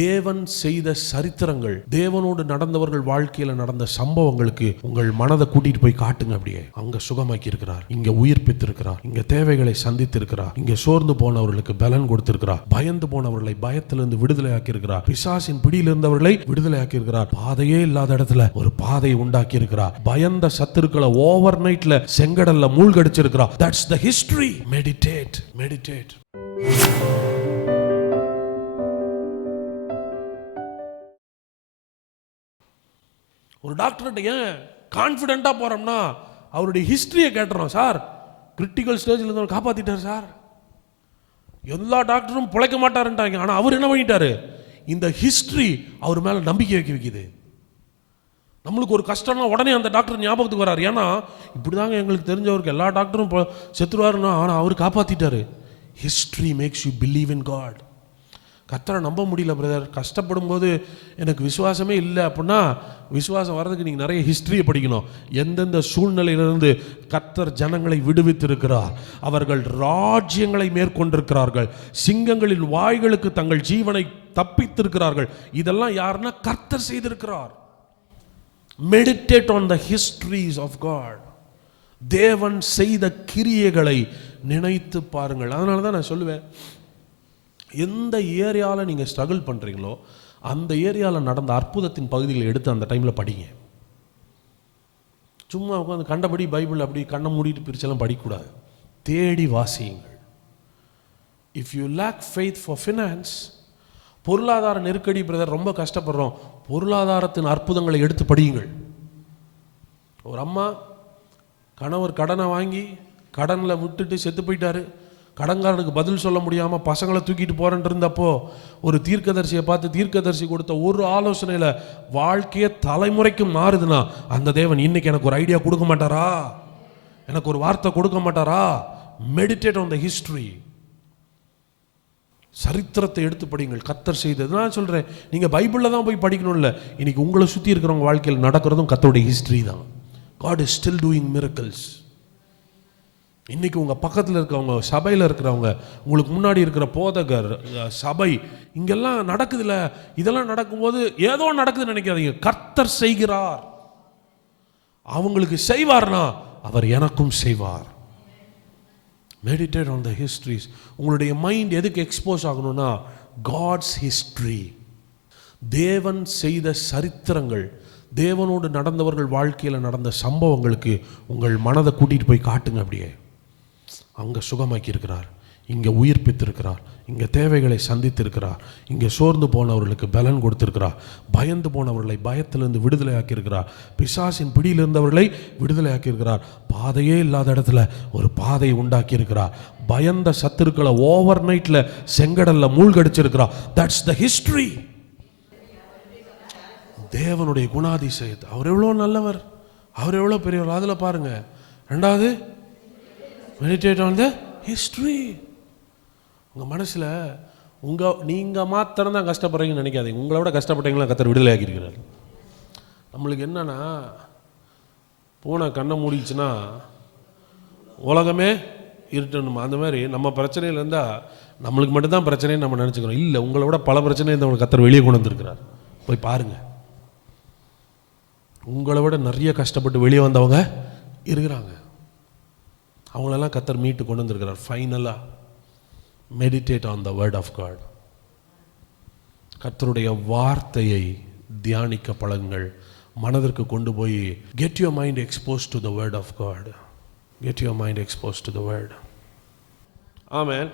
தேவன் செய்த சரித்திரங்கள் தேவனோடு நடந்தவர்கள் வாழ்க்கையில நடந்த சம்பவங்களுக்கு உங்கள் மனதை கூட்டிட்டு போய் காட்டுங்க அப்படியே. அங்க சுகமாக்கி இருக்கிறார் இங்க உயிர்ப்பித்திருக்கிறார் இங்க தேவைகளை சந்தித்திருக்கிறார். இங்க சோர்ந்து போனவர்களுக்கு பலன் கொடுத்திருக்கிறார். பயந்து போனவர்களை பயத்திலிருந்து விடுதலை ஆக்கியிருக்கிறார் பிசாசின் பிடியில் இருந்தவர்களை விடுதலை ஆக்கியிருக்கிறார் பாதையே இல்லாத இடத்துல ஒரு பாதை உண்டாக்கி இருக்கிறார் பயந்த சத்துருக்களை ஓவர் நைட்ல செங்கடல்ல மூழ்கடிச்சிருக்கிறார். That's the history meditate meditate ஒரு டாக்டர்கிட்ட ஏன் கான்ஃபிடெண்ட்டாக போகிறோம்னா அவருடைய ஹிஸ்ட்ரியை கேட்டுறோம் சார். கிரிட்டிக்கல் ஸ்டேஜில் இருந்தவர் காப்பாற்றிட்டார் சார். எல்லா டாக்டரும் பிழைக்க மாட்டாருன்றாங்க. ஆனால் அவர் என்ன பண்ணிட்டாரு? இந்த ஹிஸ்ட்ரி அவர் மேலே நம்பிக்கை வைக்க வைக்குது. நம்மளுக்கு ஒரு கஷ்டம்னா உடனே அந்த டாக்டர் ஞாபகத்துக்கு வராரு. ஏன்னா இப்படி தாங்க எங்களுக்கு தெரிஞ்சவருக்கு எல்லா டாக்டரும் இப்போ செத்துருவாருன்னா ஆனால் அவர் காப்பாற்றிட்டாரு history makes you believe in God கத்தரை நம்ப முடியல பிரதர் கஷ்டப்படும் போது எனக்கு விசுவாசமே இல்லை அப்படின்னா விசுவாசம் வர்றதுக்கு நீங்கள் நிறைய ஹிஸ்ட்ரியை படிக்கணும். எந்தெந்த சூழ்நிலையிலிருந்து கத்தர் ஜனங்களை விடுவித்திருக்கிறார் அவர்கள் ராஜ்யங்களை மேற்கொண்டிருக்கிறார்கள் சிங்கங்களின் வாய்களுக்கு தங்கள் ஜீவனை தப்பித்திருக்கிறார்கள். இதெல்லாம் யாருன்னா கர்த்தர் செய்திருக்கிறார். Meditate on the histories of God தேவன் செய்த கிரியைகளை நினைத்து பாருங்கள். அதனால தான் நான் சொல்லுவேன் எந்த ஏரியாவில் நீங்கள் ஸ்ட்ரகிள் பண்ணுறீங்களோ அந்த ஏரியாவில் நடந்த அற்புதத்தின் பகுதிகளை எடுத்து அந்த டைமில் படிங்க. சும்மா உட்காந்து கண்டபடி பைபிள் அப்படி கண்ணை மூடிட்டு பிரிச்செல்லாம் படிக்கக்கூடாது. தேடி வாசியுங்கள். If you lack faith for finance பொருளாதார நெருக்கடி பிரதர் ரொம்ப கஷ்டப்படுறோம். பொருளாதாரத்தின் அற்புதங்களை எடுத்து படியுங்கள். ஒரு அம்மா கணவர் கடனை வாங்கி கடனில் விட்டுட்டு செத்து போயிட்டாரு. கடன்காரனுக்கு பதில் சொல்ல முடியாமல் பசங்களை தூக்கிட்டு போறேன்னு இருந்தப்போ ஒரு தீர்க்கதரிசியை பார்த்து தீர்க்கதரிசி கொடுத்த ஒரு ஆலோசனையில் வாழ்க்கையே தலைமுறைக்கு மாறுதுன்னா அந்த தேவன் இன்னைக்கு எனக்கு ஒரு ஐடியா கொடுக்க மாட்டாரா? எனக்கு ஒரு வார்த்தை கொடுக்க மாட்டாரா? மெடிடேட் ஆன் த ஹிஸ்ட்ரி சரித்திரத்தை எடுத்து படிங்கள் கத்தர் செய்தது. நான் சொல்கிறேன் நீங்கள் பைபிளில் தான் போய் படிக்கணும்ல. இன்னைக்கு உங்களை சுற்றி இருக்கிறவங்க வாழ்க்கையில் நடக்கிறதும் கத்தருடைய ஹிஸ்ட்ரி தான். God is still doing miracles இன்றைக்கி உங்கள் பக்கத்தில் இருக்கிறவங்க சபையில் இருக்கிறவங்க உங்களுக்கு முன்னாடி இருக்கிற போதகர் சபை இங்கெல்லாம் நடக்குதுல்ல இதெல்லாம் நடக்கும்போது ஏதோ நடக்குதுன்னு நினைக்காதீங்க. கர்த்தர் செய்கிறார். அவங்களுக்கு செய்வார்னா அவர் எனக்கும் செய்வார். மெடிடேட் ஆன் த ஹிஸ்ட்ரிஸ் உங்களுடைய மைண்ட் எதுக்கு எக்ஸ்போஸ் ஆகணும்னா காட்ஸ் ஹிஸ்ட்ரி தேவன் செய்த சரித்திரங்கள் தேவனோடு நடந்தவர்கள் வாழ்க்கையில் நடந்த சம்பவங்களுக்கு உங்கள் மனதை கூட்டிகிட்டு போய் காட்டுங்க அப்படியே. அங்கே சுகமாக்கி இருக்கிறார் இங்கே உயிர்ப்பித்திருக்கிறார் இங்கே தேவைகளை சந்தித்திருக்கிறார். இங்கே சோர்ந்து போனவர்களுக்கு பலன் கொடுத்திருக்கிறார். பயந்து போனவர்களை பயத்திலிருந்து விடுதலை ஆக்கியிருக்கிறார் பிசாசின் பிடியில் இருந்தவர்களை விடுதலை ஆக்கியிருக்கிறார் பாதையே இல்லாத இடத்துல ஒரு பாதையை உண்டாக்கியிருக்கிறார். பயந்த சத்துருக்களை ஓவர் நைட்டில் செங்கடலில் மூழ்கடிச்சிருக்கிறார். தட்ஸ் த ஹிஸ்ட்ரி தேவனுடைய குணாதிசயத்தை. அவர் எவ்வளோ நல்லவர். அவர் எவ்வளோ பெரியவர். அதில் பாருங்க. ரெண்டாவது மெடிடேட் ஆன் த ஹிஸ்ட்ரி உங்கள் மனசில் உங்கள் நீங்கள் மாத்திரம் தான் கஷ்டப்படுறீங்கன்னு நினைக்காதீங்க. உங்களை விட கஷ்டப்பட்டீங்களா கத்தர் விடுதலை ஆக்கியிருக்கிறார். நம்மளுக்கு என்னென்னா பூனை கண்ணை மூடிச்சுன்னா உலகமே இருட்டணும் அந்த மாதிரி நம்ம பிரச்சனையில் இருந்தால் நம்மளுக்கு மட்டும்தான் பிரச்சனைன்னு நம்ம நினச்சிக்கிறோம். இல்லை உங்களை விட பல பிரச்சனை இந்த கத்தர் வெளியே கொண்டு வந்திருக்கிறார். போய் பாருங்கள் உங்களை விட நிறைய கஷ்டப்பட்டு வெளியே வந்தவங்க இருக்கிறாங்க. அவங்களெல்லாம் கத்தர் மீட்டு கொண்டு வந்திருக்கிறார் ஃபைனலாக meditate on the word of God கத்தருடைய வார்த்தையை தியானிக்க பழங்கள் மனதிற்கு கொண்டு போய் get your mind expose to the word of God get your mind expose to the word amen